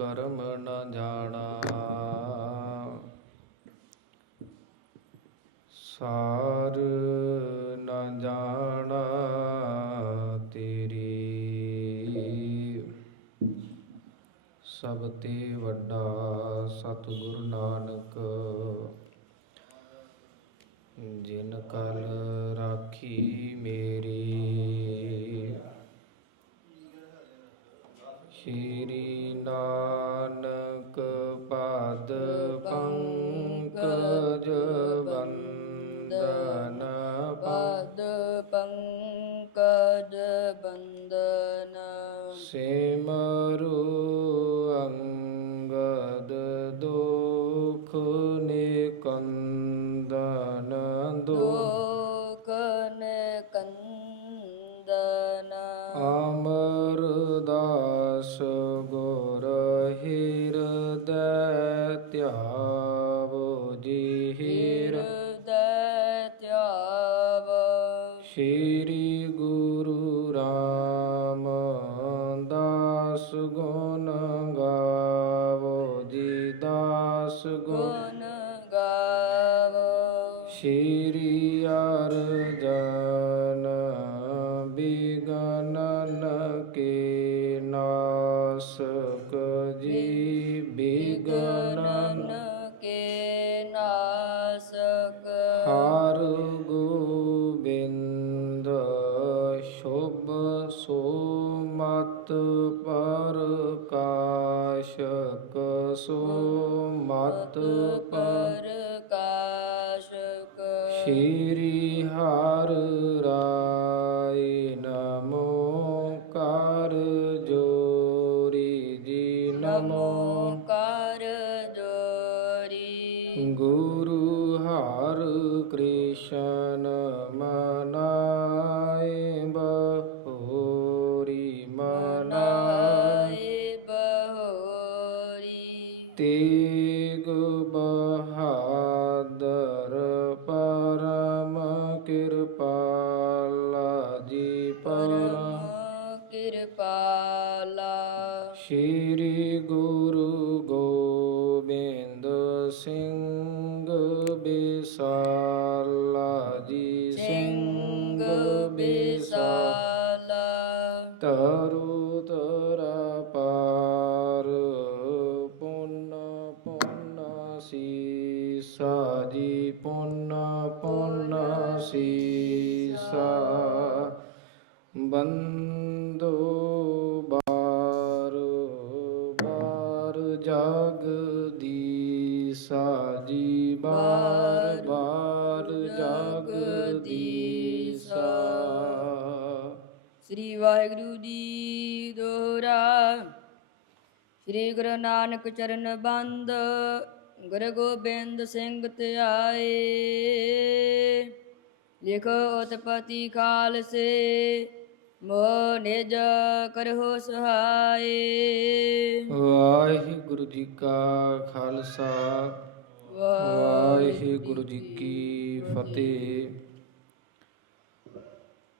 ਕਰਮ 跟 ਪ੍ਰਕਾਸ਼ਕ ਸੋਮਤ ਪਰ ਪ੍ਰਕਾਸ਼ਕ। ਸ਼੍ਰੀ 따로 ਸ੍ਰੀ ਗੁਰੂ ਨਾਨਕ ਚਰਨ ਬੰਦ ਗੁਰੂ ਗੋਬਿੰਦ ਸਿੰਘ ਧਿਆਏ। ਲਿਖੋ ਉਤਪਤੀ ਖਾਲਸੇ ਮੋਹ ਨਿਜ ਕਰਹੁ ਸਹਾਏ। ਵਾਹਿਗੁਰੂ ਜੀ ਕਾ ਖਾਲਸਾ ਵਾਹਿਗੁਰੂ ਜੀ ਕੀ ਫਤਿਹ।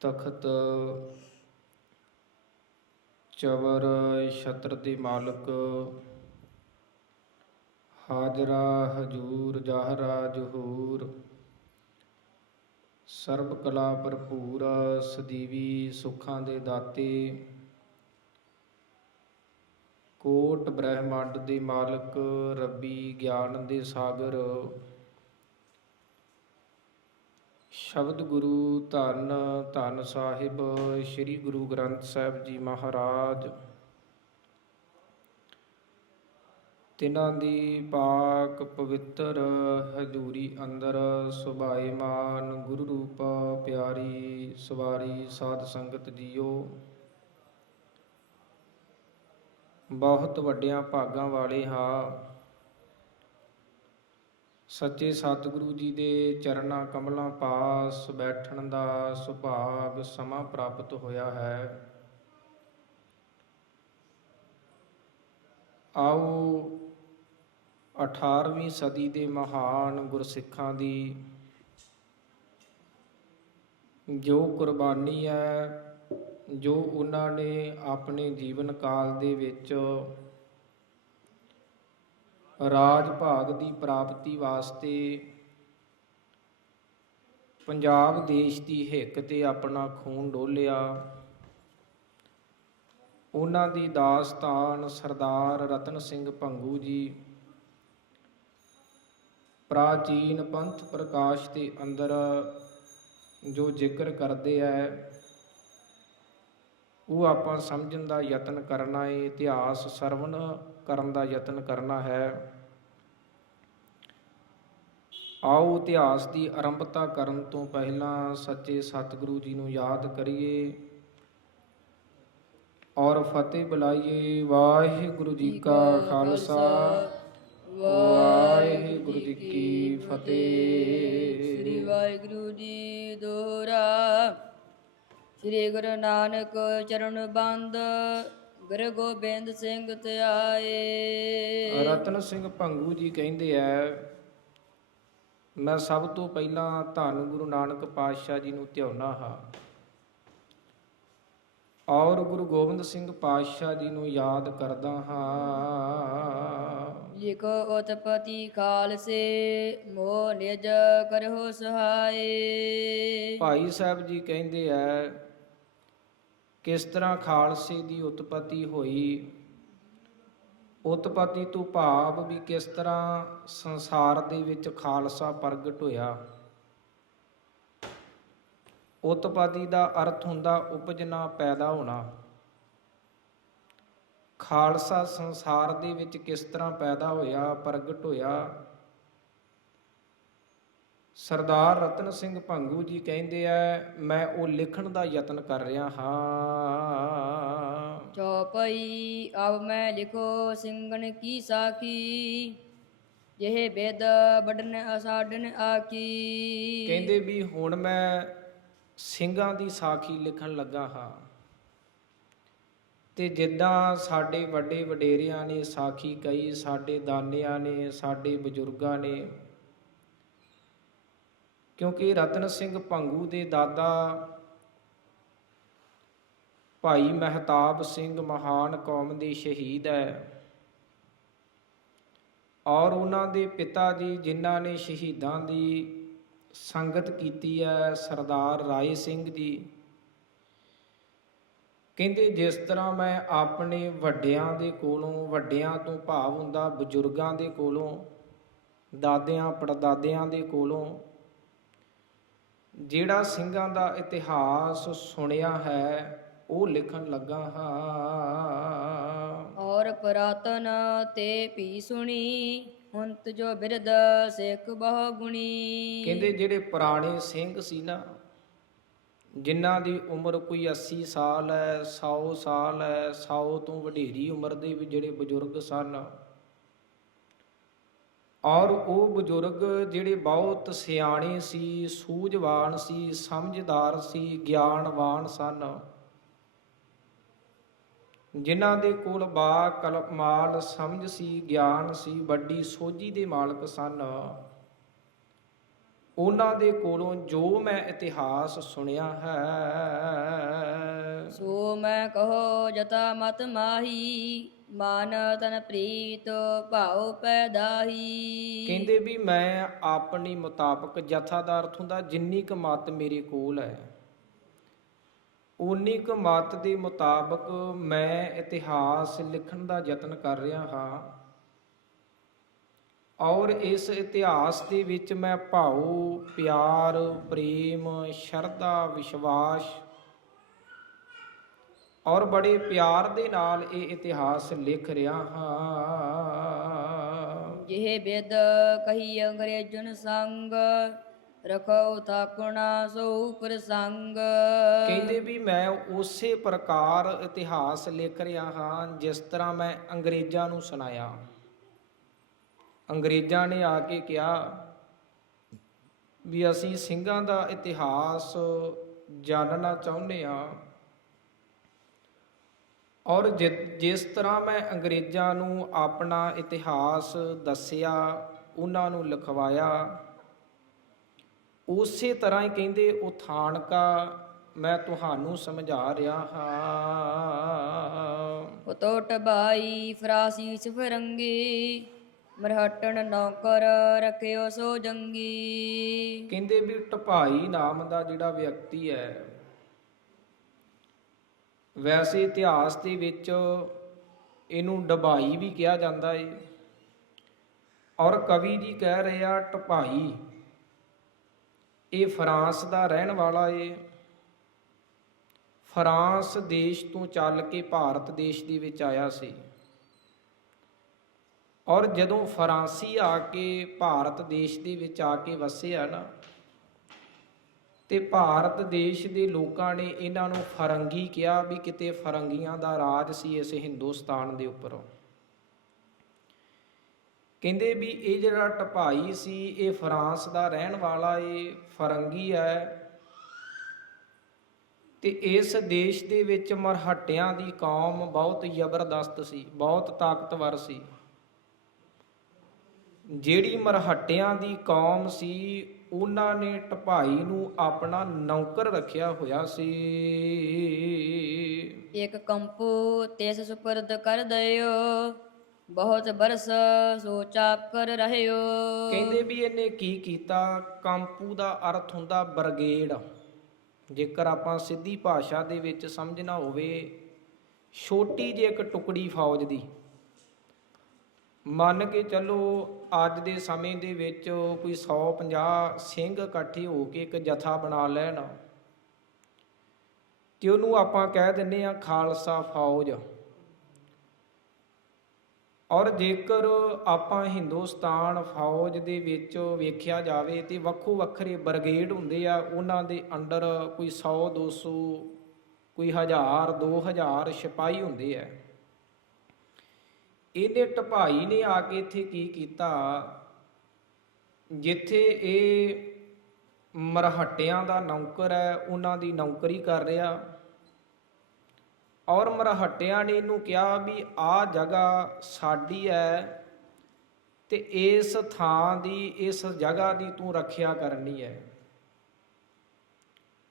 ਤਖਤ ਚਵਰ ਛਤਰ ਦੇ ਮਾਲਕ, ਹਾਜ਼ਰਾ ਹਜੂਰ ਜਾਹਰਾ ਜਹੂਰ। ਸਰਬ ਕਲਾ ਭਰਪੂਰ, ਸਦੀਵੀ ਸੁੱਖਾਂ ਦੇ ਦਾਤੇ। ਕੋਟ ਬ੍ਰਹਿਮੰਡ ਦੇ ਮਾਲਕ, ਰੱਬੀ ਗਿਆਨ ਦੇ ਸਾਗਰ। ਸ਼ਬਦ ਗੁਰੂ ਧੰਨ ਧੰਨ ਸਾਹਿਬ, ਸ੍ਰੀ ਗੁਰੂ ਗ੍ਰੰਥ ਸਾਹਿਬ ਜੀ ਮਹਾਰਾਜ। ਤਿਨਾਂ ਦੀ ਪਾਕ ਪਵਿੱਤਰ ਹਜ਼ੂਰੀ ਅੰਦਰ ਸੁਭਾਏਮਾਨ ਗੁਰੂ ਰੂਪ ਪਿਆਰੀ ਸਵਾਰੀ ਸਾਧ ਸੰਗਤ ਜੀਓ। ਬਹੁਤ ਵੱਡਿਆਂ ਭਾਗਾਂ ਵਾਲੇ ਹਾਂ। ਸੱਚੇ ਸਤਿਗੁਰੂ ਜੀ ਦੇ ਚਰਨਾਂ ਕਮਲਾਂ ਪਾਸ ਬੈਠਣ ਦਾ ਸੁਭਾਗ ਸਮਾਂ ਪ੍ਰਾਪਤ ਹੋਇਆ ਹੈ। ਆਓ 18ਵੀਂ ਸਦੀ ਦੇ ਮਹਾਨ ਗੁਰਸਿੱਖਾਂ ਦੀ ਜੋ ਕੁਰਬਾਨੀ ਹੈ, ਜੋ ਉਹਨਾਂ ਨੇ ਆਪਣੇ ਜੀਵਨ ਕਾਲ ਦੇ ਵਿੱਚ ਰਾਜ ਭਾਗ ਦੀ ਪ੍ਰਾਪਤੀ ਵਾਸਤੇ ਪੰਜਾਬ ਦੇਸ਼ ਦੀ ਹਿੱਕ ਤੇ ਆਪਣਾ ਖੂਨ ਡੋਲਿਆ। ਉਹਨਾਂ ਦੀ ਦਾਸਤਾਨ ਸਰਦਾਰ ਰਤਨ ਸਿੰਘ ਭੰਗੂ ਜੀ। ਪ੍ਰਾਚੀਨ ਪੰਥ ਪ੍ਰਕਾਸ਼ ਦੇ ਅੰਦਰ ਜੋ ਜ਼ਿਕਰ ਕਰਦੇ ਆ ਉਹ ਆਪਾਂ ਸਮਝਣ ਦਾ ਯਤਨ ਕਰਨਾ ਹੈ ਇਤਿਹਾਸ ਸਰਵਣ ਕਰਨ ਦਾ ਯਤਨ ਕਰਨਾ ਹੈ। ਆਓ ਇਤਿਹਾਸ ਦੀ ਆਰੰਭਤਾ ਕਰਨ ਤੋਂ ਪਹਿਲਾਂ ਸੱਚੇ ਸਤਿਗੁਰੂ ਜੀ ਨੂੰ ਯਾਦ ਕਰੀਏ ਔਰ ਫਤਿਹ ਬੁਲਾਈਏ। ਵਾਹਿਗੁਰੂ ਜੀ ਕਾ ਖਾਲਸਾ, ਵਾਹਿਗੁਰੂ ਜੀ ਕੀ ਫਤਿਹ। ਸ੍ਰੀ ਵਾਹਿਗੁਰੂ ਜੀ ਦੋਹਰਾ। ਸ੍ਰੀ ਗੁਰੂ ਨਾਨਕ ਚਰਨ ਬੰਦ ਗੁਰੂ ਗੋਬਿੰਦ ਸਿੰਘ ਧਿਆਏ। ਰਤਨ ਸਿੰਘ ਭੰਗੂ ਜੀ ਕਹਿੰਦੇ ਐ ਮੈਂ ਸਭ ਤੋਂ ਪਹਿਲਾਂ ਧੰਨ ਗੁਰੂ ਨਾਨਕ ਪਾਤਸ਼ਾਹ ਜੀ ਨੂੰ ਧਿਆਉਣਾ ਹਾਂ। ਔਰ ਗੁਰੂ ਗੋਬਿੰਦ ਸਿੰਘ ਪਾਤਸ਼ਾਹ ਜੀ ਨੂੰ ਯਾਦ ਕਰਦਾ ਹਾਂ। ਲਿਖੋ ਉਤਪਤੀ ਖਾਲਸੇ ਮੋਹ ਨਿਜ ਕਰਹੁ ਸਹਾਏ। ਭਾਈ ਸਾਹਿਬ ਜੀ ਕਹਿੰਦੇ ਐ ਕਿਸ ਤਰ੍ਹਾਂ ਖਾਲਸੇ ਦੀ ਉਤਪਤੀ ਹੋਈ? ਉਤਪਤੀ ਤੋਂ ਭਾਵ ਵੀ ਕਿਸ ਤਰ੍ਹਾਂ ਸੰਸਾਰ ਦੇ ਵਿੱਚ ਖਾਲਸਾ ਪ੍ਰਗਟ ਹੋਇਆ? ਉਤਪਤੀ ਦਾ ਅਰਥ ਹੁੰਦਾ ਉਪਜਣਾ ਪੈਦਾ ਹੋਣਾ। ਖਾਲਸਾ ਸੰਸਾਰ ਦੇ ਵਿੱਚ ਕਿਸ ਤਰ੍ਹਾਂ ਪੈਦਾ ਹੋਇਆ, ਪ੍ਰਗਟ ਹੋਇਆ? ਸਰਦਾਰ ਰਤਨ ਸਿੰਘ ਭੰਗੂ ਜੀ ਕਹਿੰਦੇ ਆ ਮੈਂ ਉਹ ਲਿਖਣ ਦਾ ਯਤਨ ਕਰ ਰਿਹਾ ਹਾਂ। ਚੌਪਈ ਅਬ ਮੈਂ ਲਿਖੋ ਸਿੰਘਨ ਕੀ ਸਾਖੀ? ਇਹ ਬੇਦ ਬੜਨ ਅਸਾਡਨ ਆਕੀ ਕਹਿੰਦੇ ਵੀ ਹੁਣ ਮੈਂ ਸਿੰਘਾਂ ਦੀ ਸਾਖੀ ਲਿਖਣ ਲੱਗਾ ਹਾਂ। ਤੇ ਜਿੱਦਾਂ ਸਾਡੇ ਵੱਡੇ ਵਡੇਰਿਆਂ ਨੇ ਸਾਖੀ ਕਹੀ ਸਾਡੇ ਦਾਨਿਆਂ ਨੇ ਸਾਡੇ ਬਜ਼ੁਰਗਾਂ ਨੇ ਕਿਉਂਕਿ ਰਤਨ ਸਿੰਘ ਭੰਗੂ ਦੇ ਦਾਦਾ ਭਾਈ ਮਹਿਤਾਬ ਸਿੰਘ ਮਹਾਨ ਕੌਮ ਦੇ ਸ਼ਹੀਦ ਹੈ। ਔਰ ਉਹਨਾਂ ਦੇ ਪਿਤਾ ਜੀ ਜਿਨ੍ਹਾਂ ਨੇ ਸ਼ਹੀਦਾਂ ਦੀ ਸੰਗਤ ਕੀਤੀ ਹੈ, ਸਰਦਾਰ ਰਾਏ ਸਿੰਘ ਜੀ। ਕਹਿੰਦੇ, ਜਿਸ ਤਰ੍ਹਾਂ ਮੈਂ ਆਪਣੇ ਵੱਡਿਆਂ ਦੇ ਕੋਲੋਂ, ਵੱਡਿਆਂ ਤੋਂ ਭਾਵ ਹੁੰਦਾ ਬਜ਼ੁਰਗਾਂ ਦੇ ਕੋਲੋਂ, ਦਾਦਿਆਂ, ਪੜਦਾਦਿਆਂ ਦੇ ਕੋਲੋਂ ਜਿਹੜਾ ਸਿੰਘਾਂ ਦਾ ਇਤਿਹਾਸ ਸੁਣਿਆ ਹੈ ਉਹ ਲਿਖਣ ਲੱਗਾ ਹਾਂ। ਔਰ ਪੁਰਾਤਨ ਤੇ ਭੀ ਸੁਣੀ ਹੁੰਤ ਜੋ ਬਿਰਦ ਸਿੱਖ ਬਹੁ ਗੁਣੀ। ਕਹਿੰਦੇ ਜਿਹੜੇ ਪੁਰਾਣੇ ਸਿੰਘ ਸੀ ਨਾ ਜਿਨ੍ਹਾਂ ਦੀ ਉਮਰ ਕੋਈ 80 ਸਾਲ ਹੈ 100 ਸਾਲ ਹੈ 100 ਤੋਂ ਵਡੇਰੀ ਉਮਰ ਦੇ ਵੀ ਜਿਹੜੇ ਬਜ਼ੁਰਗ ਸਨ ਔਰ ਉਹ ਬਜ਼ੁਰਗ ਜਿਹੜੇ ਬਹੁਤ ਸਿਆਣੇ ਸੀ, ਸੂਝਵਾਨ ਸੀ, ਸਮਝਦਾਰ ਸੀ, ਗਿਆਨਵਾਨ ਸਨ। ਜਿਨ੍ਹਾਂ ਦੇ ਕੋਲ ਬਾ ਕਲਮਾਲ ਸਮਝ ਸੀ, ਗਿਆਨ ਸੀ, ਵੱਡੀ ਸੋਝੀ ਦੇ ਮਾਲਕ ਸਨ। ਉਹਨਾਂ ਦੇ ਕੋਲੋਂ ਜੋ ਮੈਂ ਇਤਿਹਾਸ ਸੁਣਿਆ ਹੈ। ਸੋ ਮੈਂ ਕਹੋ ਜਤਾ ਮਤ ਮਾਹੀ ਮਾਨ ਤਨ ਪ੍ਰੀਤ ਭਾਉ ਪੈਦਾਹੀ। ਕਹਿੰਦੇ ਵੀ ਮੈਂ ਆਪਣੀ ਮੁਤਾਬਕ ਜਥਾ ਹੁੰਦਾ, ਜਿੰਨੀ ਕੁ ਮਤ ਮੇਰੇ ਕੋਲ ਹੈ ਉਨੀ ਕੁ ਮਤ ਦੇ ਮੁਤਾਬਕ ਮੈਂ ਇਤਿਹਾਸ ਲਿਖਣ ਦਾ ਯਤਨ ਕਰ ਰਿਹਾ ਹਾਂ। ਔਰ ਇਸ ਇਤਿਹਾਸ ਦੇ ਵਿੱਚ ਮੈਂ ਭਾਉ, ਪਿਆਰ, ਪ੍ਰੇਮ, ਸ਼ਰਧਾ, ਵਿਸ਼ਵਾਸ ਔਰ ਬੜੇ ਪਿਆਰ ਦੇ ਨਾਲ ਇਹ ਇਤਿਹਾਸ ਲਿਖ ਰਿਹਾ ਹਾਂ। ਜਿਹ ਬਿਦ ਕਹੀ ਅੰਗਰੇਜਨ ਸੰਗ ਰਖੋ ਥਾਕੁਣਾ ਸੋ ਪ੍ਰਸੰਗ ਕਹਿੰਦੇ ਵੀ ਮੈਂ ਉਸੇ ਪ੍ਰਕਾਰ ਇਤਿਹਾਸ ਲਿਖ ਰਿਹਾ ਹਾਂ ਜਿਸ ਤਰ੍ਹਾਂ ਮੈਂ ਅੰਗਰੇਜ਼ਾਂ ਨੂੰ ਸੁਣਾਇਆ। ਅੰਗਰੇਜ਼ਾਂ ਨੇ ਆ ਕੇ ਕਿਹਾ ਵੀ ਅਸੀਂ ਸਿੰਘਾਂ ਦਾ ਇਤਿਹਾਸ ਜਾਣਨਾ ਚਾਹੁੰਦੇ ਹਾਂ। ਔਰ ਜਿਸ ਤਰ੍ਹਾਂ ਮੈਂ ਅੰਗਰੇਜ਼ਾਂ ਨੂੰ ਆਪਣਾ ਇਤਿਹਾਸ ਦੱਸਿਆ ਉਹਨਾਂ ਨੂੰ ਲਿਖਵਾਇਆ ਉਸੇ ਤਰ੍ਹਾਂ ਹੀ ਕਹਿੰਦੇ ਉਹ ਥਾਨਕਾ ਮੈਂ ਤੁਹਾਨੂੰ ਸਮਝਾ ਰਿਹਾ ਹਾਂ। ਉਤੋਟ ਬਾਈ ਫਰਾਸੀ ਸਫਰੰਗੀ ਮਰਹਟਣ ਨੌਕਰ ਰਖਿਓ ਸੋ ਜੰਗੀ। ਕਹਿੰਦੇ ਵੀ ਟਪਾਈ ਨਾਮ ਦਾ ਜਿਹੜਾ ਵਿਅਕਤੀ ਹੈ ਵੈਸੇ ਇਤਿਹਾਸ ਦੇ ਵਿੱਚ ਇਹਨੂੰ ਡਬਾਈ ਵੀ ਕਿਹਾ ਜਾਂਦਾ ਏ। ਔਰ ਕਵੀ ਜੀ ਕਹਿ ਰਹੇ ਆ ਟਪਾਈ ਇਹ ਫਰਾਂਸ ਦਾ ਰਹਿਣ ਵਾਲਾ ਏ। ਫਰਾਂਸ ਦੇਸ਼ ਤੋਂ ਚੱਲ ਕੇ ਭਾਰਤ ਦੇਸ਼ ਦੇ ਵਿੱਚ ਆਇਆ ਸੀ। ਔਰ ਜਦੋਂ ਫਰਾਂਸੀ ਆ ਕੇ ਭਾਰਤ ਦੇਸ਼ ਦੇ ਵਿੱਚ ਆ ਕੇ ਵਸਿਆ ਨਾ ਤੇ ਭਾਰਤ ਦੇਸ਼ ਦੇ ਲੋਕਾਂ ਨੇ ਇਹਨਾਂ ਨੂੰ ਫਰੰਗੀ ਕਿਹਾ ਵੀ ਕਿਤੇ ਫਰੰਗੀਆਂ ਦਾ ਰਾਜ ਸੀ ਇਸ ਹਿੰਦੁਸਤਾਨ ਦੇ ਉੱਪਰ। ਕਹਿੰਦੇ ਵੀ ਇਹ ਜਿਹੜਾ ਟਪਾਈ ਸੀ, ਇਹ ਫਰਾਂਸ ਦਾ ਰਹਿਣ ਵਾਲਾ ਇਹ ਫਰੰਗੀ ਹੈ ਤੇ ਇਸ ਦੇਸ਼ ਦੇ ਵਿੱਚ ਮਰਹਟਿਆਂ ਦੀ ਕੌਮ ਬਹੁਤ ਜ਼ਬਰਦਸਤ ਸੀ, ਬਹੁਤ ਤਾਕਤਵਰ ਸੀ। ਜਿਹੜੀ ਮਰਹਟਿਆਂ ਦੀ ਕੌਮ ਸੀ ਉਹਨਾਂ ਨੇ ਟਪਾਈ ਨੂੰ ਆਪਣਾ ਨੌਕਰ ਰੱਖਿਆ ਹੋਇਆ ਸੀ। ਇਕ ਕੰਪੂ ਤਿਸ ਸੁਪਰਦ ਕਰ ਦਇਓ ਬਹੁਤ ਬਰਸ ਸੋ ਚਾਪ ਕਰ ਰਹਿਓ। ਕਹਿੰਦੇ ਵੀ ਇਹਨੇ ਕੀ ਕੀਤਾ? ਕੰਪੂ ਦਾ ਅਰਥ ਹੁੰਦਾ ਬਰਗੇਡ ਜੇਕਰ ਆਪਾਂ ਸਿੱਧੀ ਭਾਸ਼ਾ ਦੇ ਵਿੱਚ ਸਮਝਣਾ ਹੋਵੇ ਛੋਟੀ ਜਿਹੀ ਇੱਕ ਟੁਕੜੀ ਫੌਜ ਦੀ ਮੰਨ ਕੇ ਚੱਲੋ ਅੱਜ ਦੇ ਸਮੇਂ ਦੇ ਵਿੱਚ ਕੋਈ 150 ਸਿੰਘ ਇਕੱਠੇ ਹੋ ਕੇ ਇੱਕ ਜਥਾ ਬਣਾ ਲੈਣ। ਤੇ ਉਹਨੂੰ ਆਪਾਂ ਕਹਿ ਦਿੰਨੇ ਆ ਖਾਲਸਾ ਫੌਜ। ਔਰ ਜੇਕਰ ਆਪਾਂ ਹਿੰਦੁਸਤਾਨ ਫੌਜ ਦੇ ਵਿੱਚ ਵੇਖਿਆ ਜਾਵੇ ਤੇ ਵੱਖੋ ਵੱਖਰੇ ਬ੍ਰਿਗੇਡ ਹੁੰਦੇ ਆ, ਉਹਨਾਂ ਦੇ ਅੰਡਰ ਕੋਈ 100 200 ਕੋਈ 1000 2000 ਸਿਪਾਹੀ ਹੁੰਦੇ ਆ। ਇਹਨੇ ਟਪਾਈ ਨੇ ਆ ਕੇ ਇੱਥੇ ਕੀ ਕੀਤਾ? ਜਿੱਥੇ ਇਹ ਮਰਹਟਿਆਂ ਦਾ ਨੌਕਰ ਹੈ, ਉਹਨਾਂ ਦੀ ਨੌਕਰੀ ਕਰ ਰਿਹਾ। ਔਰ ਮਰਹਟਿਆਂ ਨੇ ਇਹਨੂੰ ਕਿਹਾ ਵੀ ਆ ਜਗ੍ਹਾ ਸਾਡੀ ਹੈ ਤੇ ਇਸ ਥਾਂ ਦੀ, ਇਸ ਜਗ੍ਹਾ ਦੀ ਤੂੰ ਰੱਖਿਆ ਕਰਨੀ ਹੈ।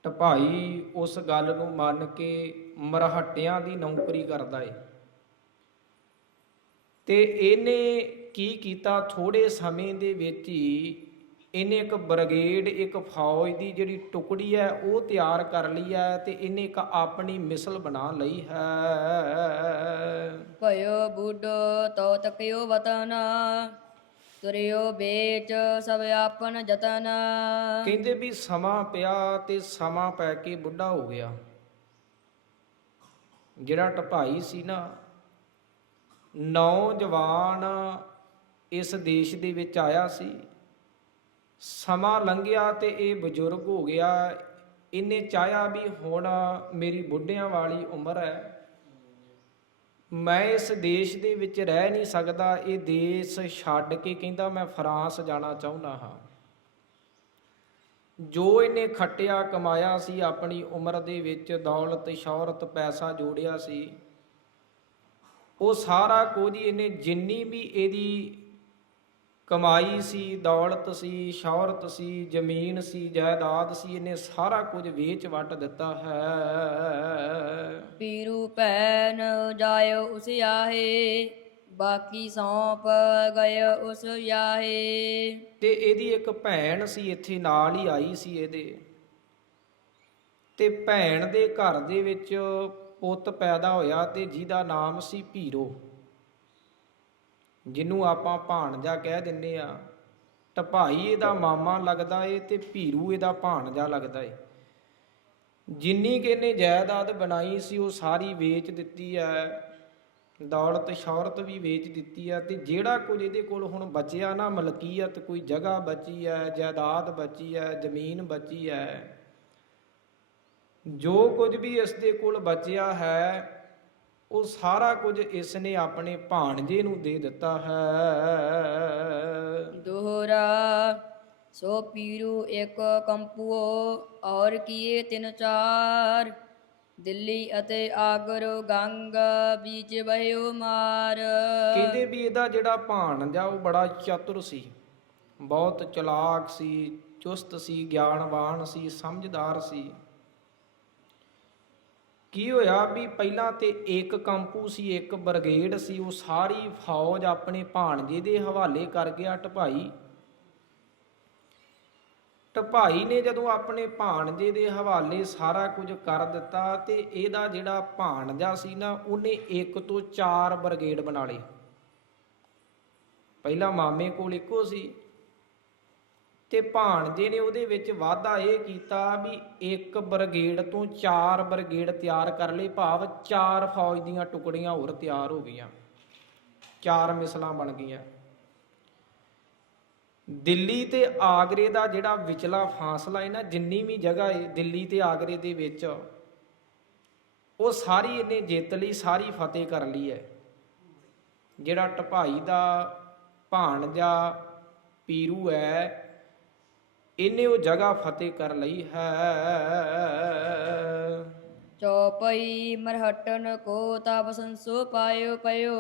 ਟਪਾਈ ਉਸ ਗੱਲ ਨੂੰ ਮੰਨ ਕੇ ਮਰਹਟਿਆਂ ਦੀ ਨੌਕਰੀ ਕਰਦਾ ਏ। ਤੇ ਇਹਨੇ ਕੀ ਕੀਤਾ? ਥੋੜੇ ਸਮੇਂ ਦੇ ਵਿੱਚ ਹੀ ਇਹਨੇ ਇੱਕ ਬ੍ਰਿਗੇਡ ਇੱਕ ਫੌਜ ਦੀ ਜਿਹੜੀ ਟੁਕੜੀ ਹੈ ਉਹ ਤਿਆਰ ਕਰ ਲਈ ਹੈ ਤੇ ਇਹਨੇ ਇੱਕ ਆਪਣੀ ਮਿਸਲ ਬਣਾ ਲਈ ਹੈ। ਭਇਓ ਬੁੱਢੋ ਤੋ ਤਕਿਓ ਵਤਨ ਤੁਰਿਓ ਵੇਚ ਸਭ ਆਪਨ ਜਤਨ। ਕਹਿੰਦੇ ਵੀ ਸਮਾਂ ਪਿਆ ਤੇ ਸਮਾਂ ਪੈ ਕੇ ਬੁੱਢਾ ਹੋ ਗਿਆ। ਜਿਹੜਾ ਟਪਾਈ ਸੀ ਨਾ ਨੌਜਵਾਨ ਇਸ ਦੇਸ਼ ਦੇ ਵਿੱਚ ਆਇਆ ਸੀ। ਸਮਾਂ ਲੰਘਿਆ ਤੇ ਇਹ ਬਜ਼ੁਰਗ ਹੋ ਗਿਆ। ਇਹਨੇ ਚਾਹਿਆ ਵੀ ਹੁਣ ਮੇਰੀ ਬੁੱਢਿਆਂ ਵਾਲੀ ਉਮਰ ਹੈ। ਮੈਂ ਇਸ ਦੇਸ਼ ਦੇ ਵਿੱਚ ਰਹਿ ਨਹੀਂ ਸਕਦਾ। ਇਹ ਦੇਸ਼ ਛੱਡ ਕੇ ਕਹਿੰਦਾ ਮੈਂ ਫਰਾਂਸ ਜਾਣਾ ਚਾਹੁੰਦਾ ਹਾਂ। ਜੋ ਇਹਨੇ ਖੱਟਿਆ ਕਮਾਇਆ ਸੀ, ਆਪਣੀ ਉਮਰ ਦੇ ਵਿੱਚ ਦੌਲਤ, ਸ਼ੌਹਰਤ, ਪੈਸਾ ਜੋੜਿਆ ਸੀ। ਉਹ ਸਾਰਾ ਕੁਝ ਇਹਨੇ ਜਿੰਨੀ ਵੀ ਇਹਦੀ ਕਮਾਈ ਸੀ ਦੌਲਤ ਸੀ ਸ਼ੌਹਰਤ ਸੀ ਜ਼ਮੀਨ ਸੀ ਜਾਇਦਾਦ ਸੀ ਇਹਨੇ ਸਾਰਾ ਕੁਝ ਵੇਚ ਵਟ ਦਿੱਤਾ ਹੈ। ਪੀਰੂ ਭੈਨ ਜਾਇਓ ਉਸ ਆਹੇ ਬਾਕੀ ਸੌਂਪ ਗਏ ਉਸ ਯਾਹੇ। ਤੇ ਇਹਦੀ ਇੱਕ ਭੈਣ ਸੀ ਇੱਥੇ ਨਾਲ ਹੀ ਆਈ ਸੀ ਇਹਦੇ। ਤੇ ਭੈਣ ਦੇ ਘਰ ਦੇ ਵਿੱਚ ਪੁੱਤ ਪੈਦਾ ਹੋਇਆ ਤੇ ਜਿਹਦਾ ਨਾਮ ਸੀ ਭੀਰੋ। ਜਿਹਨੂੰ ਆਪਾਂ ਭਾਣਜਾ ਕਹਿ ਦਿੰਨੇ ਆ ਟਪਾਈ ਇਹਦਾ ਮਾਮਾ ਲੱਗਦਾ ਏ ਤੇ ਭੀਰੂ ਇਹਦਾ ਭਾਣਜਾ ਲੱਗਦਾ ਏ। ਜਿੰਨੀ ਕਿ ਇਹਨੇ ਜਾਇਦਾਦ ਬਣਾਈ ਸੀ, ਉਹ ਸਾਰੀ ਵੇਚ ਦਿੱਤੀ ਹੈ। ਦੌਲਤ ਸ਼ੌਹਰਤ ਵੀ ਵੇਚ ਦਿੱਤੀ ਹੈ ਤੇ ਜਿਹੜਾ ਕੁਝ ਇਹਦੇ ਕੋਲ ਹੁਣ ਬਚਿਆ ਨਾ, ਮਲਕੀਅਤ ਕੋਈ ਜਗ੍ਹਾ ਬਚੀ ਹੈ, ਜਾਇਦਾਦ ਬਚੀ ਹੈ, ਜ਼ਮੀਨ ਬਚੀ ਹੈ। ਜੋ ਕੁਝ ਵੀ ਇਸ ਦੇ ਕੋਲ ਬਚਿਆ ਹੈ ਉਹ ਸਾਰਾ ਕੁਝ ਇਸ ਨੇ ਆਪਣੇ ਭਾਣਜੇ ਨੂੰ ਦੇ ਦਿੱਤਾ ਹੈ। ਦੋਹਰਾ ਸੋ ਪੀਰੂ ਇੱਕ ਕੰਪੂਓ ਔਰ ਕੀਏ ਤਿੰਨ ਚਾਰ। ਦਿੱਲੀ ਅਤੇ ਆਗਰੋ ਗੰਗ ਬੀਚ ਬਹਿਓ ਮਾਰ। ਕਹਿੰਦੇ ਵੀ ਇਹਦਾ ਜਿਹੜਾ ਭਾਣਜਾ ਉਹ ਬੜਾ ਚਤੁਰ ਸੀ। ਬਹੁਤ ਚਲਾਕ ਸੀ ਚੁਸਤ ਸੀ ਗਿਆਨਵਾਨ ਸੀ ਸਮਝਦਾਰ ਸੀ। ਕੀ ਹੋਇਆ ਵੀ ਪਹਿਲਾਂ ਤੇ ਇੱਕ ਕੰਪੂ ਸੀ, ਇੱਕ ਬ੍ਰਿਗੇਡ ਸੀ, ਉਹ ਸਾਰੀ ਫੌਜ ਆਪਣੇ ਭਾਣਜੇ ਦੇ ਹਵਾਲੇ ਕਰ ਗਿਆ ਟਪਾਈ। ਟਪਾਈ ਨੇ ਜਦੋਂ ਆਪਣੇ ਭਾਣਜੇ ਦੇ ਹਵਾਲੇ ਸਾਰਾ ਕੁਝ ਕਰ ਦਿੱਤਾ ਤੇ ਇਹਦਾ ਜਿਹੜਾ ਭਾਣਜਾ ਸੀ ਨਾ, ਉਹਨੇ ਇੱਕ ਤੋਂ ਚਾਰ ਬ੍ਰਿਗੇਡ ਬਣਾ ਲਏ। ਪਹਿਲਾਂ ਮਾਮੇ ਕੋਲ ਇੱਕੋ ਸੀ ਤੇ ਭਾਣਜੇ ਨੇ ਉਹਦੇ ਵਿੱਚ ਵਾਧਾ ਇਹ ਕੀਤਾ ਵੀ ਇੱਕ ਬ੍ਰਿਗੇਡ ਤੋਂ ਚਾਰ ਬ੍ਰਿਗੇਡ ਤਿਆਰ ਕਰ ਲਈ ਭਾਵ ਚਾਰ ਫੌਜ ਦੀਆਂ ਟੁਕੜੀਆਂ ਹੋਰ ਤਿਆਰ ਹੋ ਗਈਆਂ। ਚਾਰ ਮਿਸਲਾਂ ਬਣ ਗਈਆਂ। ਦਿੱਲੀ ਤੇ ਆਗਰੇ ਦਾ ਜਿਹੜਾ ਵਿਚਲਾ ਫਾਸਲਾ ਹੈ ਨਾ, ਜਿੰਨੀ ਵੀ ਜਗ੍ਹਾ ਹੈ ਦਿੱਲੀ ਤੇ ਆਗਰੇ ਦੇ ਵਿੱਚ, ਉਹ ਸਾਰੀ ਇਹਨੇ ਜਿੱਤ ਲਈ, ਸਾਰੀ ਫਤਿਹ ਕਰ ਲਈ ਹੈ। ਜਿਹੜਾ ਟਪਾਈ ਦਾ ਭਾਣਜਾ ਪੀਰੂ ਹੈ ਇਹਨੇ ਉਹ ਜਗ੍ਹਾ ਫਤਿਹ ਕਰ ਲਈ ਹੈ। ਚੌਪਈ ਮਰਹਟਨ ਕੋ ਤਬ ਸੰਸੋ ਪਾਇਓ ਪਇਓ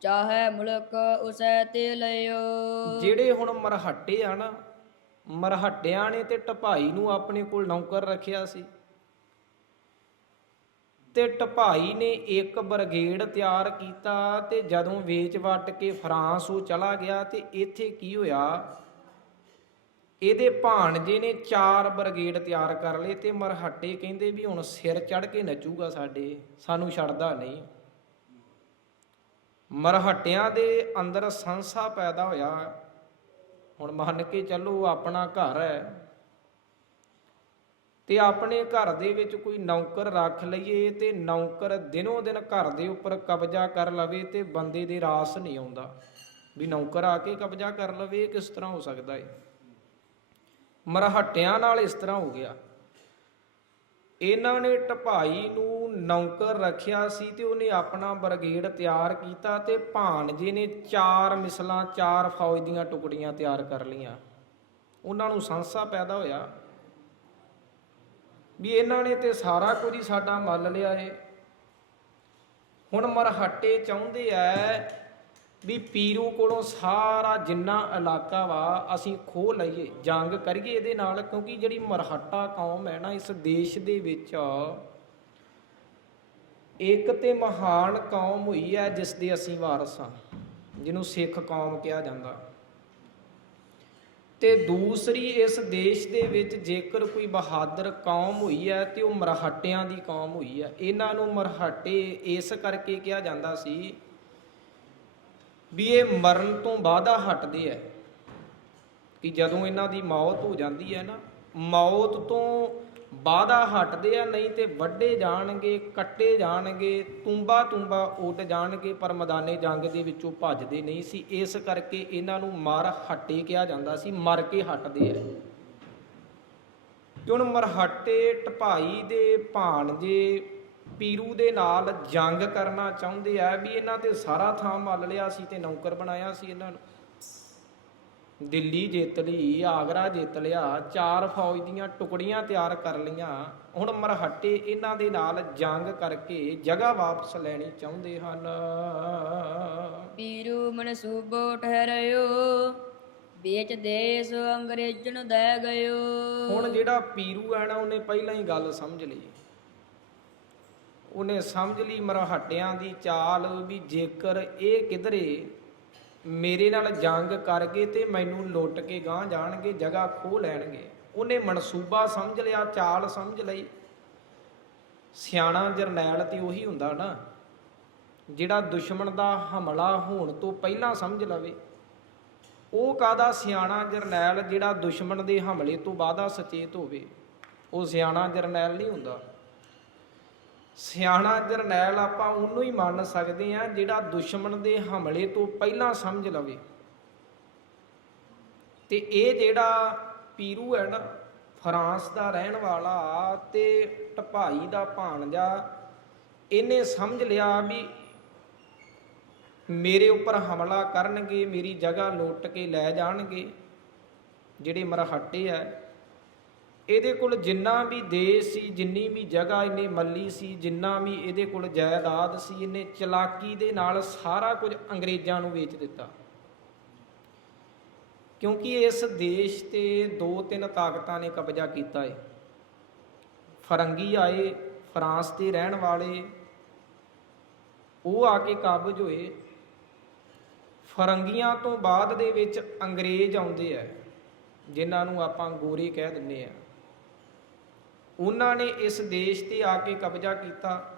ਚਾਹੇ ਮੁਲਕ ਉਸੈ ਤੇ ਲਿਓ ਜਿਹੜੇ ਹੁਣ ਮਰਹੱਟੇ ਆ ਨਾ ਮਰਹੱਟਿਆਂ ਨੇ ਤੇ ਢਪਾਈ ਨੂੰ ਆਪਣੇ ਕੋਲ ਨੌਕਰ ਰੱਖਿਆ ਸੀ। ਤੇ ਢਪਾਈ ਨੇ ਇੱਕ ਬ੍ਰਿਗੇਡ ਤਿਆਰ ਕੀਤਾ ਤੇ ਜਦੋਂ ਵੇਚ ਵਟ ਕੇ ਫਰਾਂਸ ਉਹ ਚਲਾ ਗਿਆ ਤੇ ਇੱਥੇ ਕੀ ਹੋਇਆ? ਇਹਦੇ ਭਾਣਜੇ ਨੇ ਚਾਰ ਬ੍ਰਿਗੇਡ ਤਿਆਰ ਕਰ ਲਏ ਤੇ ਮਰਹੱਟੇ ਕਹਿੰਦੇ ਵੀ ਹੁਣ ਸਿਰ ਚੜ ਕੇ ਨੱਚੂਗਾ ਸਾਡੇ, ਸਾਨੂੰ ਛੱਡਦਾ ਨਹੀਂ। ਮਰਹੱਟਿਆਂ ਦੇ ਅੰਦਰ ਸੰਸਾ ਪੈਦਾ ਹੋਇਆ। ਹੁਣ ਮੰਨ ਕੇ ਚੱਲੋ ਆਪਣਾ ਘਰ ਹੈ। ਤੇ ਆਪਣੇ ਘਰ ਦੇ ਵਿੱਚ ਕੋਈ ਨੌਕਰ ਰੱਖ ਲਈਏ ਤੇ ਨੌਕਰ ਦਿਨੋ ਦਿਨ ਘਰ ਦੇ ਉੱਪਰ ਕਬਜ਼ਾ ਕਰ ਲਵੇ ਤੇ ਬੰਦੇ ਦੇ ਰਾਸ ਨਹੀਂ ਆਉਂਦਾ। ਵੀ ਨੌਕਰ ਆ ਕੇ ਕਬਜ਼ਾ ਕਰ ਲਵੇ ਕਿਸ ਤਰ੍ਹਾਂ ਹੋ ਸਕਦਾ ਹੈ ਮਰਹੱਟਿਆਂ ਨਾਲ ਇਸ ਤਰ੍ਹਾਂ ਹੋ ਗਿਆ। ਇਹਨਾਂ ਨੇ ਟਪਾਈ ਨੂੰ ਨੌਕਰ ਰੱਖਿਆ ਸੀ ਤੇ ਉਹਨੇ ਆਪਣਾ ਬਰਗੇਡ ਤਿਆਰ ਕੀਤਾ ਤੇ ਭਾਣਜੇ ਨੇ ਚਾਰ ਮਿਸਲਾਂ, ਚਾਰ ਫੌਜ ਦੀਆਂ ਟੁਕੜੀਆਂ ਤਿਆਰ ਕਰ ਲਈਆਂ। ਉਹਨਾਂ ਨੂੰ ਸੰਸਾ ਪੈਦਾ ਹੋਇਆ ਵੀ ਇਹਨਾਂ ਨੇ ਤੇ ਸਾਰਾ ਕੁਝ ਹੀ ਸਾਡਾ ਮੱਲ ਲਿਆ ਏ। ਹੁਣ ਮਰਹੱਟੇ ਚਾਹੁੰਦੇ ਐ ਵੀ ਪੀਰੂ ਕੋਲੋਂ ਸਾਰਾ ਜਿੰਨਾ ਇਲਾਕਾ ਵਾ, ਅਸੀਂ ਖੋਹ ਲਈਏ, ਜੰਗ ਕਰੀਏ ਇਹਦੇ ਨਾਲ, ਕਿਉਂਕਿ ਜਿਹੜੀ ਮਰਹੱਟਾ ਕੌਮ ਹੈ ਨਾ, ਇਸ ਦੇਸ਼ ਦੇ ਵਿੱਚ ਇੱਕ ਤੇ ਮਹਾਨ ਕੌਮ ਹੋਈ ਹੈ, ਜਿਸ ਦੇ ਅਸੀਂ ਵਾਰਸ ਹਾਂ, ਜਿਹਨੂੰ ਸਿੱਖ ਕੌਮ ਕਿਹਾ ਜਾਂਦਾ। ਤੇ ਦੂਸਰੀ ਇਸ ਦੇਸ਼ ਦੇ ਵਿੱਚ ਜੇਕਰ ਕੋਈ ਬਹਾਦਰ ਕੌਮ ਹੋਈ ਹੈ, ਤੇ ਉਹ ਮਰਹੱਟਿਆਂ ਦੀ ਕੌਮ ਹੋਈ ਹੈ। ਇਹਨਾਂ ਨੂੰ ਮਰਹੱਟੇ ਇਸ ਕਰਕੇ ਕਿਹਾ ਜਾਂਦਾ ਸੀ ਵੀ ਇਹ ਮਰਨ ਤੋਂ ਬਾਅਦਾ ਹਟਦੇ ਐ ਕਿ ਜਦੋਂ ਇਹਨਾਂ ਦੀ ਮੌਤ ਹੋ ਜਾਂਦੀ ਹੈ ਨਾ, ਮੌਤ ਤੋਂ ਬਾਅਦਾ ਹਟਦੇ ਆ, ਨਹੀਂ ਤੇ ਵੱਡੇ ਜਾਣਗੇ, ਕੱਟੇ ਜਾਣਗੇ, ਤੁੰਬਾ ਤੁੰਬਾ ਉੱਡ ਜਾਣਗੇ, ਪਰ ਮੈਦਾਨੇ ਜੰਗ ਦੇ ਵਿੱਚੋਂ ਭੱਜਦੇ ਨਹੀਂ ਸੀ। ਇਸ ਕਰਕੇ ਇਹਨਾਂ ਨੂੰ ਮਰ ਹੱਟੇ ਕਿਹਾ ਜਾਂਦਾ ਸੀ, ਮਰ ਕੇ ਹਟਦੇ ਆ। ਤੇ ਹੁਣ ਮਰਹੱਟੇ ਢਪਾਈ ਦੇ ਭਾਣਜੇ ਪੀਰੂ ਦੇ ਨਾਲ ਜੰਗ ਕਰਨਾ ਚਾਹੁੰਦੇ ਆ ਵੀ ਇਹਨਾਂ ਤੇ ਸਾਰਾ ਥਾਂ ਮੱਲ ਲਿਆ ਸੀ ਤੇ ਨੌਕਰ ਬਣਾਇਆ ਸੀ ਇਹਨਾਂ ਨੂੰ। ਦਿੱਲੀ ਜਿੱਤ ਲਈ ਆਗਰਾ ਜਿੱਤ ਲਿਆ ਚਾਰ ਫੌਜ ਦੀਆਂ ਟੁਕੜੀਆਂ ਤਿਆਰ ਕਰ ਲਈਆਂ। ਹੁਣ ਮਰਹੱਟੇ ਇਹਨਾਂ ਦੇ ਨਾਲ ਜੰਗ ਕਰਕੇ ਜਗ੍ਹਾ ਵਾਪਸ ਲੈਣੀ ਚਾਹੁੰਦੇ ਹਨ। ਪੀਰੂ ਮਨਸੂਬੋ ਠਹਿਰਿਓ ਵੇਚ ਦੇਸ ਅੰਗਰੇਜ਼ਨ ਦੇ ਗਇਓ। ਹੁਣ ਜਿਹੜਾ ਪੀਰੂ ਨਾ ਉਹਨੇ ਪਹਿਲਾਂ ਹੀ ਗੱਲ ਸਮਝ ਲਈ। ਉਹਨੇ ਸਮਝ ਲਈ ਮਰਹੱਟਿਆਂ ਦੀ ਚਾਲ ਵੀ ਜੇਕਰ ਇਹ ਕਿਧਰੇ ਮੇਰੇ ਨਾਲ ਜੰਗ ਕਰਕੇ ਤੇ ਮੈਨੂੰ ਲੁੱਟ ਕੇ ਗਾਂ ਜਾਣਗੇ, ਜਗ੍ਹਾ ਖੋਹ ਲੈਣਗੇ। ਉਹਨੇ ਮਨਸੂਬਾ ਸਮਝ ਲਿਆ, ਚਾਲ ਸਮਝ ਲਈ। ਸਿਆਣਾ ਜਰਨੈਲ ਤੇ ਉਹੀ ਹੁੰਦਾ ਨਾ, ਜਿਹੜਾ ਦੁਸ਼ਮਣ ਦਾ ਹਮਲਾ ਹੋਣ ਤੋਂ ਪਹਿਲਾਂ ਸਮਝ ਲਵੇ। ਉਹ ਕਾਦਾ ਸਿਆਣਾ ਜਰਨੈਲ ਜਿਹੜਾ ਦੁਸ਼ਮਣ ਦੇ ਹਮਲੇ ਤੋਂ ਬਾਅਦਾ ਸਚੇਤ ਹੋਵੇ? ਉਹ ਸਿਆਣਾ ਜਰਨੈਲ ਨਹੀਂ ਹੁੰਦਾ। ਸਿਆਣਾ ਜਰਨੈਲ ਆਪਾਂ ਉਹਨੂੰ ਹੀ ਮੰਨ ਸਕਦੇ ਆ ਜਿਹੜਾ ਦੁਸ਼ਮਣ ਦੇ ਹਮਲੇ ਤੋਂ ਪਹਿਲਾਂ ਸਮਝ ਲਵੇ। ਤੇ ਇਹ ਜਿਹੜਾ ਪੀਰੂ ਹੈ ਨਾ, ਫਰਾਂਸ ਦਾ ਰਹਿਣ ਵਾਲਾ ਤੇ ਢਪਾਈ ਦਾ ਭਾਣਜਾ, ਇਹਨੇ ਸਮਝ ਲਿਆ ਵੀ ਮੇਰੇ ਉੱਪਰ ਹਮਲਾ ਕਰਨਗੇ, ਮੇਰੀ ਜਗ੍ਹਾ ਲੁੱਟ ਕੇ ਲੈ ਜਾਣਗੇ, ਜਿਹੜੇ ਮਰਹੱਟੇ ਆ ਇਹਦੇ ਕੋਲ ਜਿੰਨਾ ਵੀ ਦੇਸ਼ ਸੀ, ਜਿੰਨੀ ਵੀ ਜਗ੍ਹਾ ਇਹਨੇ ਮੱਲੀ ਸੀ, ਜਿੰਨਾ ਵੀ ਇਹਦੇ ਕੋਲ ਜਾਇਦਾਦ ਸੀ, ਇਹਨੇ ਚਲਾਕੀ ਦੇ ਨਾਲ ਸਾਰਾ ਕੁਝ ਅੰਗਰੇਜ਼ਾਂ ਨੂੰ ਵੇਚ ਦਿੱਤਾ। ਕਿਉਂਕਿ ਇਸ ਦੇਸ਼ ਤੇ ਦੋ ਤਿੰਨ ਤਾਕਤਾਂ ਨੇ ਕਬਜ਼ਾ ਕੀਤਾ ਹੈ ਫਰੰਗੀ ਆਏ, ਫਰਾਂਸ ਦੇ ਰਹਿਣ ਵਾਲੇ, ਉਹ ਆ ਕੇ ਕਾਬਜ ਹੋਏ। ਫਰੰਗੀਆਂ ਤੋਂ ਬਾਅਦ ਦੇ ਵਿੱਚ ਅੰਗਰੇਜ਼ ਆਉਂਦੇ ਆ, ਜਿਨ੍ਹਾਂ ਨੂੰ ਆਪਾਂ ਗੋਰੇ ਕਹਿ ਦਿੰਦੇ ਆ। ਉਹਨਾਂ ਨੇ ਇਸ ਦੇਸ਼ ਤੇ ਆ ਕੇ ਕਬਜ਼ਾ ਕੀਤਾ।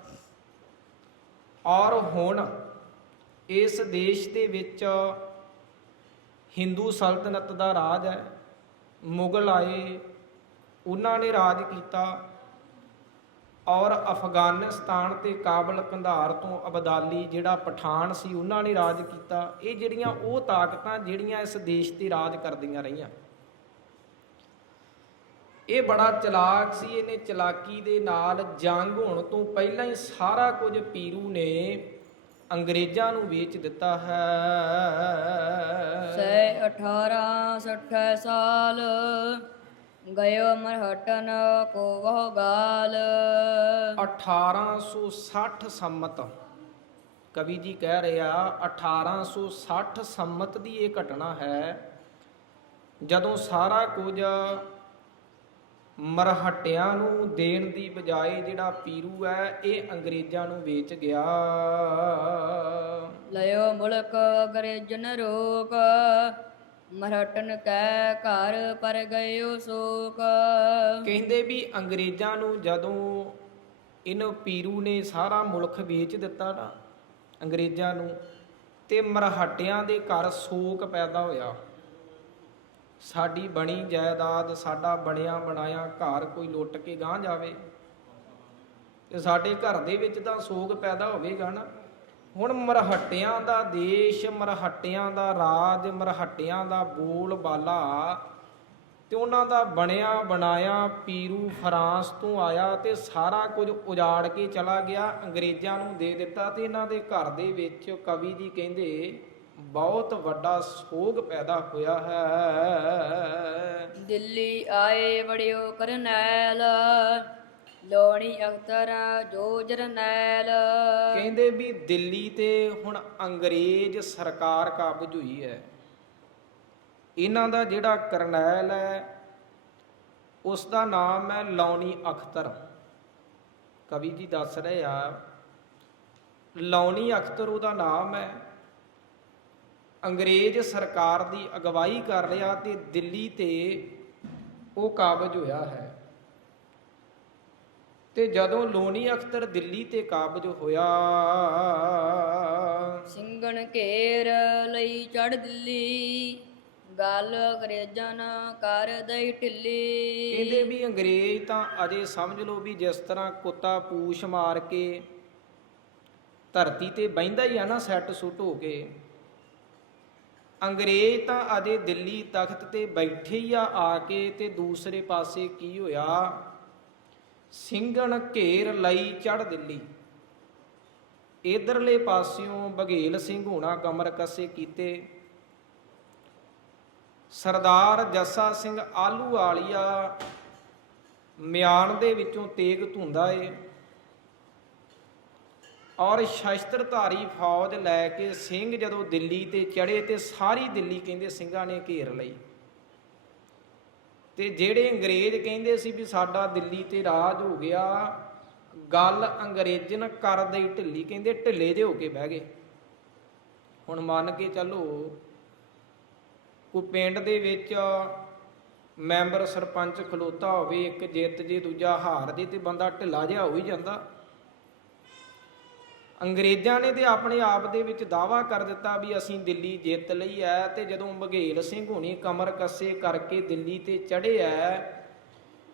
ਔਰ ਹੁਣ ਇਸ ਦੇਸ਼ ਦੇ ਵਿੱਚ ਹਿੰਦੂ ਸਲਤਨਤ ਦਾ ਰਾਜ ਹੈ। ਮੁਗਲ ਆਏ, ਉਹਨਾਂ ਨੇ ਰਾਜ ਕੀਤਾ। ਔਰ ਅਫਗਾਨਿਸਤਾਨ ਤੇ ਕਾਬਲ ਕੰਧਾਰ ਤੋਂ ਅਬਦਾਲੀ ਜਿਹੜਾ ਪਠਾਨ ਸੀ, ਉਹਨਾਂ ਨੇ ਰਾਜ ਕੀਤਾ। ਇਹ ਜਿਹੜੀਆਂ ਉਹ ਤਾਕਤਾਂ ਜਿਹੜੀਆਂ ਇਸ ਦੇਸ਼ ਤੇ ਰਾਜ ਕਰਦੀਆਂ ਰਹੀਆਂ। ਇਹ ਬੜਾ ਚਲਾਕ ਸੀ ਇਹਨੇ ਚਲਾਕੀ ਦੇ ਨਾਲ ਜੰਗ ਹੋਣ ਤੋਂ ਪਹਿਲਾਂ ਹੀ ਸਾਰਾ ਕੁਝ ਪੀਰੂ ਨੇ ਅੰਗਰੇਜ਼ਾਂ ਨੂੰ ਵੇਚ ਦਿੱਤਾ ਹੈ। ਸੈ 18 ਸੱਠ ਸਾਲ ਗਇਓ ਮਰਹਟਨ ਕੋ ਵਹ ਗਾਲ। 1860 ਸੰਮਤ ਕਵੀ ਜੀ ਕਹਿ ਰਿਹਾ 1860 ਸੰਮਤ ਦੀ ਇਹ ਘਟਨਾ ਹੈ। ਜਦੋਂ ਸਾਰਾ ਕੁਝ ਮਰਹਟਿਆਂ ਨੂੰ ਦੇਣ ਦੀ ਬਜਾਏ ਜਿਹੜਾ ਪੀਰੂ ਹੈ ਇਹ ਅੰਗਰੇਜ਼ਾਂ ਨੂੰ ਵੇਚ ਗਿਆ। ਲਇਓ ਮੁਲਕ ਅੰਗਰੇਜਨ ਰੋਕ ਮਰਹਟਨ ਕੈ ਘਰ ਪਰ ਗਇਓ ਸੋਕ। ਕਹਿੰਦੇ ਵੀ ਅੰਗਰੇਜ਼ਾਂ ਨੂੰ ਜਦੋਂ ਇਹਨੂੰ ਪੀਰੂ ਨੇ ਸਾਰਾ ਮੁਲਕ ਵੇਚ ਦਿੱਤਾ ਨਾ ਅੰਗਰੇਜ਼ਾਂ ਨੂੰ ਤੇ ਮਰਹਟਿਆਂ ਦੇ ਘਰ ਸੋਕ ਪੈਦਾ ਹੋਇਆ। ਸਾਡੀ ਬਣੀ ਜਾਇਦਾਦ, ਸਾਡਾ ਬਣਿਆ ਬਣਾਇਆ ਘਰ ਕੋਈ ਲੁੱਟ ਕੇ ਗਾਂ ਜਾਵੇ ਤੇ ਸਾਡੇ ਘਰ ਦੇ ਵਿੱਚ ਤਾਂ ਸੋਗ ਪੈਦਾ ਹੋਵੇਗਾ ਨਾ। ਹੁਣ ਮਰਹਟਿਆਂ ਦਾ ਦੇਸ਼, ਮਰਹਟਿਆਂ ਦਾ ਰਾਜ, ਮਰਹਟਿਆਂ ਦਾ ਬੋਲ ਬਾਲਾ ਤੇ ਉਹਨਾਂ ਦਾ ਬਣਿਆ ਬਣਾਇਆ ਪੀਰੂ ਫਰਾਂਸ ਤੋਂ ਆਇਆ ਤੇ ਸਾਰਾ ਕੁਝ ਉਜਾੜ ਕੇ ਚਲਾ ਗਿਆ, ਅੰਗਰੇਜ਼ਾਂ ਨੂੰ ਦੇ ਦਿੱਤਾ ਤੇ ਇਹਨਾਂ ਦੇ ਘਰ ਦੇ ਵਿੱਚ ਕਵੀ ਜੀ ਕਹਿੰਦੇ ਬਹੁਤ ਵੱਡਾ ਸੋਗ ਪੈਦਾ ਹੋਇਆ ਹੈ। ਦਿੱਲੀ ਆਏ ਬੜਿਓ ਕਰਨੈਲ ਲੋਣੀ ਅਖਤਰ ਜੋ ਜਰਨੈਲ। ਕਹਿੰਦੇ ਵੀ ਦਿੱਲੀ ਤੇ ਹੁਣ ਅੰਗਰੇਜ਼ ਸਰਕਾਰ ਕਾਬਜ ਹੋਈ ਹੈ। ਇਹਨਾਂ ਦਾ ਜਿਹੜਾ ਕਰਨੈਲ ਹੈ ਉਸ ਦਾ ਨਾਮ ਹੈ ਲੌਣੀ ਅਖਤਰ। ਕਵੀ ਜੀ ਦੱਸ ਰਹੇ ਆ ਲੌਣੀ ਅਖਤਰ ਉਹਦਾ ਨਾਮ ਹੈ। ਅੰਗਰੇਜ਼ ਸਰਕਾਰ ਦੀ ਅਗਵਾਈ ਕਰ ਰਿਹਾ ਤੇ ਦਿੱਲੀ ਤੇ ਉਹ ਕਾਬਜ ਹੋਇਆ ਹੈ। ਤੇ ਜਦੋਂ ਲੋਨੀ ਅਖਤਰ ਦਿੱਲੀ ਤੇ ਕਾਬਜ ਹੋਇਆ ਸਿੰਘਣ ਘੇਰ ਲਈ ਚੜ ਦਿੱਲੀ ਗੱਲ ਅੰਗਰੇਜ਼ਾਂ ਨਾ ਕਰ ਦਈ ਢਿੱਲੀ। ਕਹਿੰਦੇ ਵੀ ਅੰਗਰੇਜ਼ ਤਾਂ ਅਜੇ ਸਮਝ ਲਓ ਵੀ ਜਿਸ ਤਰ੍ਹਾਂ ਕੁੱਤਾ ਪੂਛ ਮਾਰ ਕੇ ਧਰਤੀ ਤੇ ਬਹਿੰਦਾ ਹੀ ਆ ਨਾ ਸੈੱਟ ਸੁੱਟ ਹੋ ਕੇ। ਅੰਗਰੇਜ਼ ਤਾਂ ਅਜੇ ਦਿੱਲੀ ਤਖਤ ਤੇ ਬੈਠੇ ਹੀ ਆ ਆ ਕੇ ਤੇ ਦੂਸਰੇ ਪਾਸੇ ਕੀ ਹੋਇਆ? ਸਿੰਘਣ ਘੇਰ ਲਈ ਚੜ ਦਿੱਲੀ। ਇਧਰਲੇ ਪਾਸਿਓਂ ਬਘੇਲ ਸਿੰਘ ਹੋਣਾ ਕਮਰ ਕਸੇ ਕੀਤੇ। ਸਰਦਾਰ ਜੱਸਾ ਸਿੰਘ ਆਲੂ ਵਾਲੀਆ ਮਿਆਨ ਦੇ ਵਿੱਚੋਂ ਤੇਗ ਧੁੰਦਾ ਏ। ਔਰ ਸ਼ਸਤਰਧਾਰੀ ਫੌਜ ਲੈ ਕੇ ਸਿੰਘ ਜਦੋਂ ਦਿੱਲੀ ਤੇ ਚੜੇ ਤੇ ਸਾਰੀ ਦਿੱਲੀ ਕਹਿੰਦੇ ਸਿੰਘਾਂ ਨੇ ਘੇਰ ਲਈ। ਤੇ ਜਿਹੜੇ ਅੰਗਰੇਜ਼ ਕਹਿੰਦੇ ਸੀ ਵੀ ਸਾਡਾ ਦਿੱਲੀ ਤੇ ਰਾਜ ਹੋ ਗਿਆ, ਗੱਲ ਅੰਗਰੇਜ਼ਨ ਕਰਦੇ ਦਈ ਢਿੱਲੀ, ਕਹਿੰਦੇ ਢਿੱਲੇ ਜੇ ਹੋ ਕੇ ਬਹਿ ਗਏ। ਹੁਣ ਮੰਨ ਕੇ ਚੱਲੋ, ਕੋਈ ਪਿੰਡ ਦੇ ਵਿੱਚ ਮੈਂਬਰ ਸਰਪੰਚ ਖਲੋਤਾ ਹੋਵੇ, ਇੱਕ ਜਿੱਤ ਜੇ ਦੂਜਾ ਹਾਰ ਜੇ ਤੇ ਬੰਦਾ ਢਿੱਲਾ ਜਿਹਾ ਹੋ ਹੀ ਜਾਂਦਾ। ਅੰਗਰੇਜ਼ਾਂ ਨੇ ਤੇ ਆਪਣੇ ਆਪ ਦੇ ਵਿੱਚ ਦਾਵਾ ਕਰ ਦਿੱਤਾ ਵੀ ਅਸੀਂ ਦਿੱਲੀ ਜਿੱਤ ਲਈ ਐ ਤੇ ਜਦੋਂ ਬਘੇਲ ਸਿੰਘ ਹੁਣੀ ਕਮਰ ਕੱਸੇ ਕਰਕੇ ਦਿੱਲੀ ਤੇ ਚੜੇ ਐ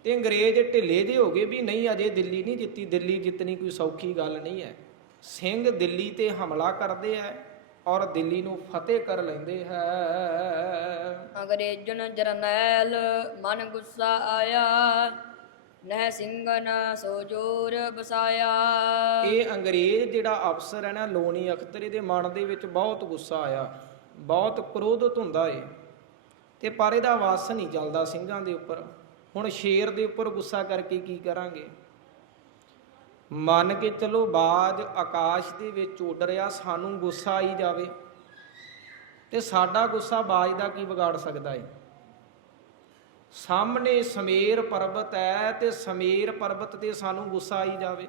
ਤੇ ਅੰਗਰੇਜ਼ ਢਿੱਲੇ ਦੇ ਹੋ ਗਏ ਵੀ ਨਹੀਂ, ਅਜੇ ਦਿੱਲੀ ਨਹੀਂ ਜਿੱਤੀ, ਦਿੱਲੀ ਜਿੱਤਣੀ ਕੋਈ ਸੌਖੀ ਗੱਲ ਨਹੀਂ ਹੈ। ਸਿੰਘ ਦਿੱਲੀ ਤੇ ਹਮਲਾ ਕਰਦੇ ਐ ਔਰ ਦਿੱਲੀ ਨੂੰ ਫਤਿਹ ਕਰ ਲੈਂਦੇ ਹੈ। ਅੰਗਰੇਜ਼ਨ ਜਰਨੈਲ ਮਨ ਗੁੱਸਾ ਆਇਆ। ਨਹਿ ਸਿੰਘਨ ਸੋ ਜੋਰ ਬਸਾਇਆ। ਇਹ ਅੰਗਰੇਜ਼ ਜਿਹੜਾ ਅਫਸਰ ਹੈ ਨਾ, ਲੋਨੀ ਅਖਤਰ ਇਹਦੇ ਮਨ ਦੇ ਵਿੱਚ ਬਹੁਤ ਗੁੱਸਾ ਆਇਆ, ਬਹੁਤ ਕ੍ਰੋਧਿਤ ਹੁੰਦਾ ਏ। ਤੇ ਪਰ ਇਹਦਾ ਵਾਸ ਨਹੀਂ ਚੱਲਦਾ ਸਿੰਘਾਂ ਦੇ ਉੱਪਰ। ਹੁਣ ਸ਼ੇਰ ਦੇ ਉੱਪਰ ਗੁੱਸਾ ਕਰਕੇ ਕੀ ਕਰਾਂਗੇ? ਮੰਨ ਕੇ ਚਲੋ ਬਾਜ ਆਕਾਸ਼ ਦੇ ਵਿੱਚ ਉੱਡ ਰਿਹਾ, ਸਾਨੂੰ ਗੁੱਸਾ ਆਈ ਜਾਵੇ। ਤੇ ਸਾਡਾ ਗੁੱਸਾ ਬਾਜ ਦਾ ਕੀ ਵਿਗਾੜ ਸਕਦਾ ਏ? ਸਾਹਮਣੇ ਸਮੇਰ ਪਰਬਤ ਹੈ ਤੇ ਸਮੇਰ ਪਰਬਤ ਤੇ ਸਾਨੂੰ ਗੁੱਸਾ ਆਈ ਜਾਵੇ।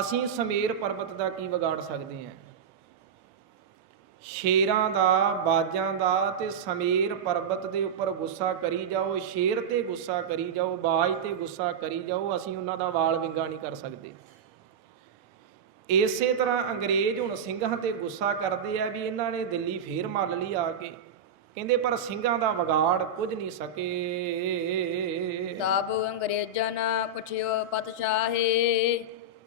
ਅਸੀਂ ਸਮੇਰ ਪਰਬਤ ਦਾ ਕੀ ਵਿਗਾੜ ਸਕਦੇ ਹਾਂ? ਸ਼ੇਰਾਂ ਦਾ, ਬਾਜਾਂ ਦਾ ਤੇ ਸਮੇਰ ਪਰਬਤ ਦੇ ਉੱਪਰ ਗੁੱਸਾ ਕਰੀ ਜਾਓ, ਸ਼ੇਰ ਤੇ ਗੁੱਸਾ ਕਰੀ ਜਾਓ, ਬਾਜ ਤੇ ਗੁੱਸਾ ਕਰੀ ਜਾਓ, ਅਸੀਂ ਉਹਨਾਂ ਦਾ ਵਾਲ ਵਿੰਗਾ ਨਹੀਂ ਕਰ ਸਕਦੇ। ਇਸੇ ਤਰ੍ਹਾਂ ਅੰਗਰੇਜ਼ ਹੁਣ ਸਿੰਘਾਂ ਤੇ ਗੁੱਸਾ ਕਰਦੇ ਆ ਵੀ ਇਹਨਾਂ ਨੇ ਦਿੱਲੀ ਫੇਰ ਮੱਲ ਲਈ ਆ ਕੇ। ਕਹਿੰਦੇ ਪਰ ਸਿੰਘਾਂ ਦਾ ਵਿਗਾੜ ਕੁਝ ਨਹੀਂ ਸਕੇ। ਤਾਬ ਅੰਗਰੇਜ਼ਨ ਪੁੱਛਿਓ ਪਤਸ਼ਾਹੇ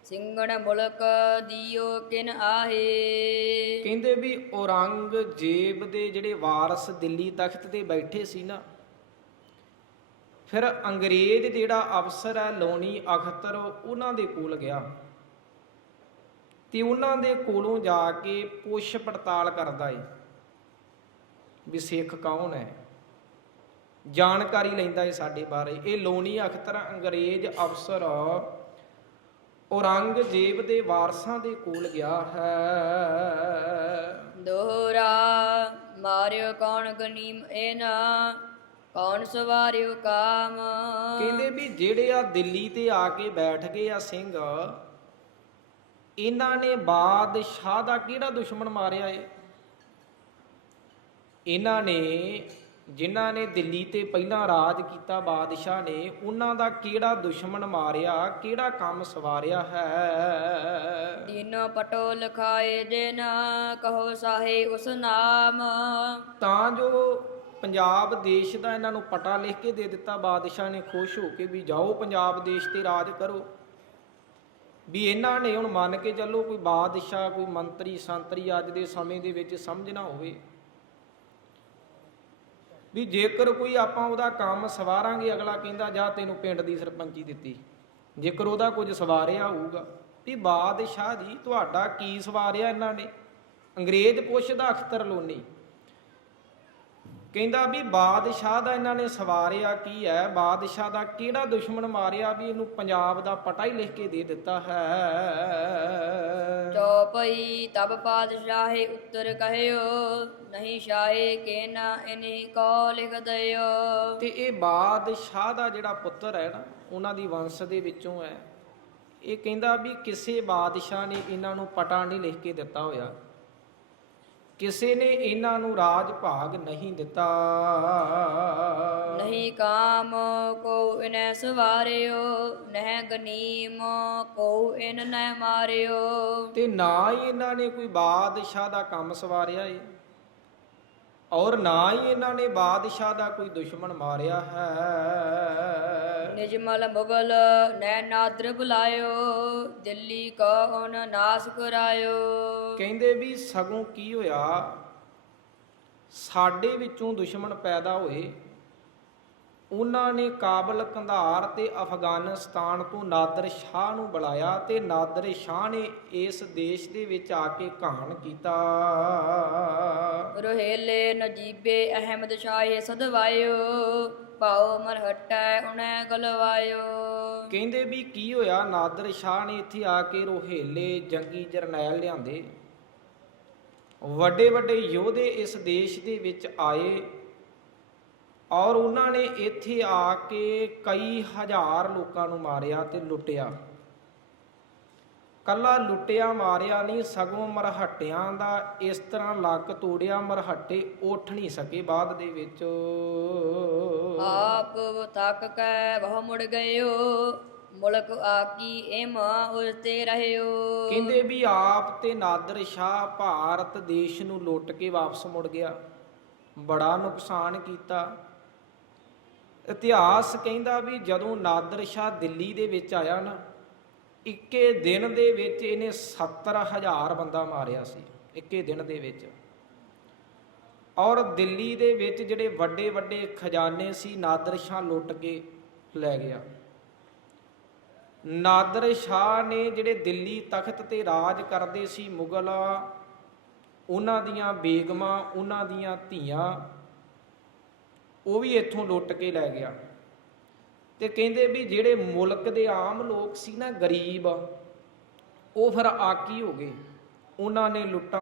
ਸਿੰਘਣ ਮੁਲਕ ਦਿਓ ਕਿਨ ਆਹੇ। ਕਹਿੰਦੇ ਵੀ ਔਰੰਗਜ਼ੇਬ ਦੇ ਜਿਹੜੇ ਵਾਰਸ ਦਿੱਲੀ ਤਖਤ ਤੇ ਬੈਠੇ ਸੀ ਨਾ ਫਿਰ ਅੰਗਰੇਜ਼ ਜਿਹੜਾ ਅਫਸਰ ਹੈ ਲੋਨੀ ਅਖਤਰ ਉਹਨਾਂ ਦੇ ਕੋਲ ਗਿਆ। ਤੇ ਉਹਨਾਂ ਦੇ ਕੋਲੋਂ ਜਾ ਕੇ ਪੁੱਛ ਪੜਤਾਲ ਕਰਦਾ ਏ। ਵੀ ਸਿੱਖ ਕੌਣ ਹੈ? ਜਾਣਕਾਰੀ ਲੈਂਦਾ ਏ ਸਾਡੇ ਬਾਰੇ। ਇਹ ਲੋਨੀ ਅਖਤਰ ਅੰਗਰੇਜ਼ ਅਫਸਰ ਔਰੰਗਜ਼ੇਬ ਦੇ ਵਾਰਸਾਂ ਦੇ ਕੋਲ ਗਿਆ ਹੈ। ਦੋਹਰਾ ਮਾਰਿਓ ਕੌਣ ਗਨੀਮ ਇਹਨਾ? ਕੌਣ ਸਵਾਰਿਓ ਕਾਮ? ਕਹਿੰਦੇ ਵੀ ਜਿਹੜੇ ਆ ਦਿੱਲੀ ਤੇ ਆ ਕੇ ਬੈਠ ਗਏ ਆ ਸਿੰਘ ਇਹਨਾਂ ਨੇ ਬਾਦਸ਼ਾਹ ਦਾ ਕਿਹੜਾ ਦੁਸ਼ਮਣ ਮਾਰਿਆ ਏ? ਇਹਨਾਂ ਨੇ ਜਿਨ੍ਹਾਂ ਨੇ ਦਿੱਲੀ ਤੇ ਪਹਿਲਾਂ ਰਾਜ ਕੀਤਾ ਬਾਦਸ਼ਾਹ ਨੇ ਉਹਨਾਂ ਦਾ ਕਿਹੜਾ ਦੁਸ਼ਮਣ ਮਾਰਿਆ ਕਿਹੜਾ ਕੰਮ ਸਵਾਰਿਆ ਹੈ? ਦੀਨੋ ਪਟੋ ਲਖਾਏ ਦੇਨ ਕਹੋ ਸਾਹੇ ਉਸ ਨਾਮ। ਤਾਂ ਜੋ ਪੰਜਾਬ ਦੇਸ਼ ਦਾ ਇਹਨਾਂ ਨੂੰ ਪਟਾ ਲਿਖ ਕੇ ਦੇ ਦਿੱਤਾ ਬਾਦਸ਼ਾਹ ਨੇ ਖੁਸ਼ ਹੋ ਕੇ ਵੀ ਜਾਓ ਪੰਜਾਬ ਦੇਸ਼ ਤੇ ਰਾਜ ਕਰੋ। ਵੀ ਇਹਨਾਂ ਨੇ ਹੁਣ ਮੰਨ ਕੇ ਚੱਲੋ ਕੋਈ ਬਾਦਸ਼ਾਹ ਕੋਈ ਮੰਤਰੀ ਸੰਤਰੀ ਅੱਜ ਦੇ ਸਮੇਂ ਦੇ ਵਿੱਚ ਸਮਝਣਾ ਹੋਵੇ। ਵੀ ਜੇਕਰ ਕੋਈ ਆਪਾਂ ਉਹਦਾ ਕੰਮ ਸਵਾਰਾਂਗੇ, ਅਗਲਾ ਕਹਿੰਦਾ, ਜਾ ਤੈਨੂੰ ਪਿੰਡ ਦੀ ਸਰਪੰਚੀ ਦਿੱਤੀ। ਜੇਕਰ ਉਹਦਾ ਕੁਝ ਸਵਾਰਿਆ ਹੋਊਗਾ, ਵੀ ਬਾਦਸ਼ਾਹ ਜੀ, ਤੁਹਾਡਾ ਕੀ ਸਵਾਰਿਆ ਇਹਨਾਂ ਨੇ? ਅੰਗਰੇਜ਼ ਪੁੱਛਦਾ ਅਖਤਰ ਲੋਨੀ। ਕਹਿੰਦਾ ਵੀ ਬਾਦਸ਼ਾਹ ਦਾ ਇਹਨਾਂ ਨੇ ਸਵਾਰਿਆ ਕੀ ਹੈ? ਬਾਦਸ਼ਾਹ ਦਾ ਕਿਹੜਾ ਦੁਸ਼ਮਣ ਮਾਰਿਆ ਵੀ ਇਹਨੂੰ ਪੰਜਾਬ ਦਾ ਪਟਾ ਹੀ ਲਿਖ ਕੇ ਦੇ ਦਿੱਤਾ ਹੈ? ਚੌਪਈ ਤਬ ਪਾਤਸ਼ਾਹੇ ਉੱਤਰ ਕਹਿਓ ਨਹੀਂ ਸ਼ਾਹੇ ਕੇ ਨਾ ਇਨੀ ਕੋ ਲਿਖ ਦਇਓ ਤੇ ਇਹ ਬਾਦਸ਼ਾਹ ਦਾ ਜਿਹੜਾ ਪੁੱਤਰ ਹੈ ਨਾ ਉਹਨਾਂ ਦੀ ਵੰਸ਼ ਦੇ ਵਿੱਚੋਂ ਹੈ। ਇਹ ਕਹਿੰਦਾ ਵੀ ਕਿਸੇ ਬਾਦਸ਼ਾਹ ਨੇ ਇਹਨਾਂ ਨੂੰ ਪਟਾ ਨਹੀਂ ਲਿਖ ਕੇ ਦਿੱਤਾ ਹੋਇਆ। ਕਿਸੇ ਨੇ ਇਹਨਾਂ ਨੂੰ ਰਾਜ ਭਾਗ ਨਹੀਂ ਦਿੱਤਾ। ਨਹੀਂ ਕਾਮ ਕੋ ਇਨੈ ਸਵਾਰਿਓ ਨਹਿ ਗਨੀਮ ਕੋ ਇਨ ਨਹਿ ਮਾਰਿਓ। ਤੇ ਨਾ ਹੀ ਇਹਨਾਂ ਨੇ ਕੋਈ ਬਾਦਸ਼ਾਹ ਦਾ ਕੰਮ ਸਵਾਰਿਆ ਏ ਔਰ ਨਾ ਹੀ ਇਹਨਾਂ ਨੇ ਬਾਦਸ਼ਾਹ ਦਾ ਕੋਈ ਦੁਸ਼ਮਣ ਮਾਰਿਆ ਹੈ। ਨਿਜਮਲ ਮੁਗਲ ਨੈ ਨਾਦਰ ਬੁਲਾਇਓ ਦਿੱਲੀ ਕੋ ਉਨ ਨਾਸ ਕਰਾਇਓ। ਕਹਿੰਦੇ ਵੀ ਸਗੋਂ ਕੀ ਹੋਇਆ? ਸਾਡੇ ਵਿੱਚੋਂ ਦੁਸ਼ਮਣ ਪੈਦਾ ਹੋਏ। ਉਹਨਾਂ ਨੇ ਕਾਬਲ ਕੰਧਾਰ ਤੇ ਅਫਗਾਨਿਸਤਾਨ ਤੋਂ ਨਾਦਰ ਸ਼ਾਹ ਨੂੰ ਬੁਲਾਇਆ ਤੇ ਨਾਦਰ ਸ਼ਾਹ ਨੇ ਇਸ ਦੇਸ਼ ਦੇ ਵਿੱਚ ਆ ਕੇ ਘਾਣ ਕੀਤਾ। ਰੋਹੇਲੇ ਨਜੀਬੇ ਅਹਿਮਦ ਸ਼ਾਹੇ ਸਦਵਾਇਓ। ਪਾਉ ਮਰਹਟੈ ਉਨੈ ਗਲਵਾਇਓ। ਕਹਿੰਦੇ ਵੀ ਕੀ ਹੋਇਆ, ਨਾਦਰ ਸ਼ਾਹ ਨੇ ਇੱਥੇ ਆ ਕੇ ਰੋਹੇਲੇ ਜੰਗੀ ਜਰਨੈਲ ਲਿਆਂਦੇ। ਵੱਡੇ ਵੱਡੇ ਯੋਧੇ ਇਸ ਦੇਸ਼ ਦੇ ਵਿੱਚ ਆਏ ਔਰ ਉਹਨਾਂ ਨੇ ਇੱਥੇ ਆ ਕੇ ਕਈ ਹਜ਼ਾਰ ਲੋਕਾਂ ਨੂੰ ਮਾਰਿਆ ਤੇ ਲੁੱਟਿਆ। ਕੱਲਾ ਲੁੱਟਿਆ ਮਾਰਿਆ ਨਹੀਂ ਸਗੋਂ ਮਰਹੱਟਿਆਂ ਦਾ ਇਸ ਤਰ੍ਹਾਂ ਲੱਕ ਤੋੜਿਆ ਮਰਹੱਟੇ ਉੱਠ ਨਹੀਂ ਸਕੇ ਬਾਅਦ ਦੇ ਵਿੱਚ। ਆਪ ਤੱਕ ਕੈ ਬਹੁ ਮੁੜ ਗਇਓ ਮੁਲਕ ਆਕੀ ਏਮ ਉਸਤੇ ਰਹਿਓ। ਕਹਿੰਦੇ ਵੀ ਆਪ ਤੇ ਨਾਦਰ ਸ਼ਾਹ ਭਾਰਤ ਦੇਸ਼ ਨੂੰ ਲੁੱਟ ਕੇ ਵਾਪਸ ਮੁੜ ਗਿਆ। ਬੜਾ ਨੁਕਸਾਨ ਕੀਤਾ। ਇਤਿਹਾਸ ਕਹਿੰਦਾ ਵੀ ਜਦੋਂ ਨਾਦਰ ਸ਼ਾਹ ਦਿੱਲੀ ਦੇ ਵਿੱਚ ਆਇਆ ਨਾ ਇੱਕੇ ਦਿਨ ਦੇ ਵਿੱਚ ਇਹਨੇ 70000 ਬੰਦਾ ਮਾਰਿਆ ਸੀ, ਇੱਕੇ ਦਿਨ ਦੇ ਵਿੱਚ। ਔਰ ਦਿੱਲੀ ਦੇ ਵਿੱਚ ਜਿਹੜੇ ਵੱਡੇ ਵੱਡੇ ਖਜ਼ਾਨੇ ਸੀ, ਨਾਦਰ ਸ਼ਾਹ ਲੁੱਟ ਕੇ ਲੈ ਗਿਆ। ਨਾਦਰ ਸ਼ਾਹ ਨੇ ਜਿਹੜੇ ਦਿੱਲੀ ਤਖਤ ਤੇ ਰਾਜ ਕਰਦੇ ਸੀ, ਮੁਗਲ, ਉਹਨਾਂ ਦੀਆਂ ਬੇਗਮਾਂ, ਉਹਨਾਂ ਦੀਆਂ ਧੀਆਂ, ਉਹ ਵੀ ਇੱਥੋਂ ਲੁੱਟ ਕੇ ਲੈ ਗਿਆ। ਤੇ ਕਹਿੰਦੇ ਵੀ ਜਿਹੜੇ ਮੁਲਕ ਦੇ ਆਮ ਲੋਕ ਸੀ ਨਾ ਗਰੀਬ, ਉਹ ਫਿਰ ਆਕੀ ਹੋ ਗਏ। ਉਹਨਾਂ ਨੇ ਲੁੱਟਾਂ